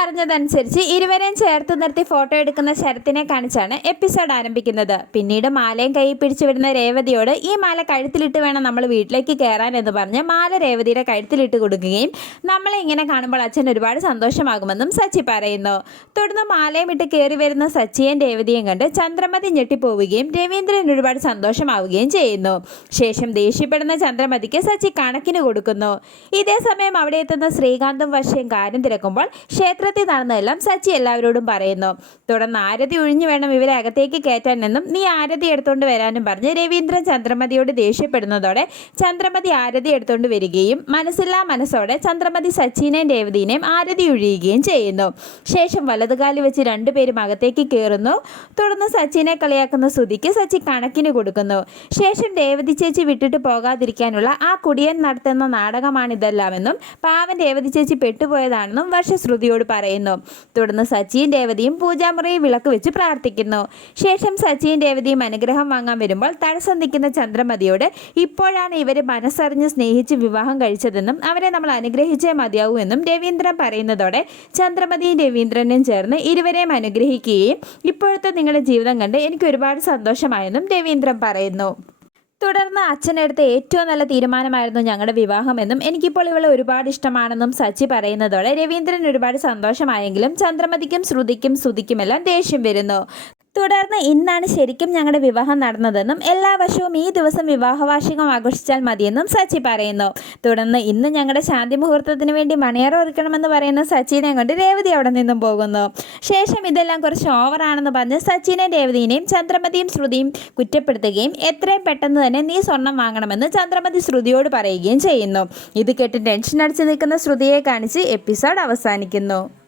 പറഞ്ഞതനുസരിച്ച് ഇരുവരെയും ചേർത്ത് നിർത്തി ഫോട്ടോ എടുക്കുന്ന ശരത്തിനെ കാണിച്ചാണ് എപ്പിസോഡ് ആരംഭിക്കുന്നത്. പിന്നീട് മാലയും കൈ പിടിച്ചു വരുന്ന രേവതിയോട് ഈ മാല കഴുത്തിലിട്ട് വേണം നമ്മൾ വീട്ടിലേക്ക് കയറാൻ എന്ന് പറഞ്ഞ് മാല രേവതിയുടെ കഴുത്തിലിട്ട് കൊടുക്കുകയും നമ്മളെ ഇങ്ങനെ കാണുമ്പോൾ അച്ഛൻ ഒരുപാട് സന്തോഷമാകുമെന്നും സച്ചി പറയുന്നു. തുടർന്ന് മാലയും ഇട്ട് കയറി വരുന്ന സച്ചിയും രേവതിയും കണ്ട് ചന്ദ്രമതി ഞെട്ടിപ്പോവുകയും രവീന്ദ്രൻ ഒരുപാട് സന്തോഷമാവുകയും ചെയ്യുന്നു. ശേഷം ദേഷ്യപ്പെടുന്ന ചന്ദ്രമതിക്ക് സച്ചി കണക്കിന് കൊടുക്കുന്നു. ഇതേ സമയം അവിടെ എത്തുന്ന ശ്രീകാന്തും വശയും കാര്യം തിരക്കുമ്പോൾ ക്ഷേത്രത്തിൽ നടന്നതെല്ലാം സച്ചി എല്ലാവരോടും പറയുന്നു. തുടർന്ന് ആരതി ഒഴിഞ്ഞു വേണം ഇവരെ അകത്തേക്ക് കയറ്റാനെന്നും നീ ആരതി എടുത്തുകൊണ്ട് വരാനും പറഞ്ഞ് രവീന്ദ്രൻ ചന്ദ്രമതിയോട് ദേഷ്യപ്പെടുന്നതോടെ ചന്ദ്രമതി ആരതി എടുത്തുകൊണ്ട് വരികയും മനസ്സില്ലാ മനസ്സോടെ ചന്ദ്രമതി സച്ചിനെയും രേവതിനെയും ആരതി ഒഴിയുകയും ചെയ്യുന്നു. ശേഷം വലതുകാലി വെച്ച് രണ്ടുപേരും അകത്തേക്ക് കയറുന്നു തുടർന്ന് സച്ചിനെ കളിയാക്കുന്ന സുതിക്ക് സച്ചി കണക്കിന് കൊടുക്കുന്നു. ശേഷം രേവതി ചേച്ചി വിട്ടിട്ട് പോകാതിരിക്കാനുള്ള ആ കുടിയൻ നടത്തുന്ന നാടകമാണിതെല്ലാമെന്നും പാവൻ രേവതി ചേച്ചി പെട്ടുപോയതാണെന്നും വർഷ ശ്രുതിയോട് പറയുന്നു. തുടർന്ന് സച്ചിയും രേവതിയും പൂജാമുറിയിൽ വിളക്ക് വെച്ച് പ്രാർത്ഥിക്കുന്നു. ശേഷം സച്ചിയും രേവതിയും അനുഗ്രഹം വാങ്ങാൻ വരുമ്പോൾ തടസ്സം നിൽക്കുന്ന ചന്ദ്രമതിയോട് ഇപ്പോഴാണ് ഇവരെ മനസ്സറിഞ്ഞ് സ്നേഹിച്ച് വിവാഹം കഴിച്ചതെന്നും അവരെ നമ്മൾ അനുഗ്രഹിച്ചേ മതിയാവൂ എന്നും രവീന്ദ്രൻ പറയുന്നതോടെ ചന്ദ്രമതിയും രവീന്ദ്രനും ചേർന്ന് ഇരുവരെയും അനുഗ്രഹിക്കുകയും ഇപ്പോഴത്തെ നിങ്ങളുടെ ജീവിതം കണ്ട് എനിക്ക് ഒരുപാട് സന്തോഷമായെന്നും രവീന്ദ്രൻ പറയുന്നു. തുടർന്ന് അച്ഛനെടുത്ത ഏറ്റവും നല്ല തീരുമാനമായിരുന്നു ഞങ്ങളുടെ വിവാഹമെന്നും എനിക്കിപ്പോൾ ഇവളെ ഒരുപാട് ഇഷ്ടമാണെന്നും സച്ചി പറയുന്നതോടെ രവീന്ദ്രൻ ഒരുപാട് സന്തോഷമായെങ്കിലും ചന്ദ്രമതിക്കും ശ്രുതിക്കും സുതിക്കുമെല്ലാം ദേഷ്യം വരുന്നു. തുടർന്ന് ഇന്നാണ് ശരിക്കും ഞങ്ങളുടെ വിവാഹം നടന്നതെന്നും എല്ലാ വർഷവും ഈ ദിവസം വിവാഹ വാർഷികം ആഘോഷിച്ചാൽ മതിയെന്നും സച്ചി പറയുന്നു. തുടർന്ന് ഇന്ന് ഞങ്ങളുടെ ശാന്തി മുഹൂർത്തത്തിന് വേണ്ടി മണിയറ ഒരുക്കണമെന്ന് പറയുന്ന സച്ചിനെ കൊണ്ട് രേവതി അവിടെ നിന്നും പോകുന്നു. ശേഷം ഇതെല്ലാം കുറച്ച് ഓവറാണെന്ന് പറഞ്ഞ് സച്ചിനെ രേവതിനെയും ചന്ദ്രമതിയും ശ്രുതിയും കുറ്റപ്പെടുത്തുകയും എത്രയും പെട്ടെന്ന് തന്നെ നീ സ്വർണം വാങ്ങണമെന്ന് ചന്ദ്രമതി ശ്രുതിയോട് പറയുകയും ചെയ്യുന്നു. ഇത് കേട്ട് ടെൻഷൻ അടിച്ച് നിൽക്കുന്ന ശ്രുതിയെ കാണിച്ച് എപ്പിസോഡ് അവസാനിക്കുന്നു.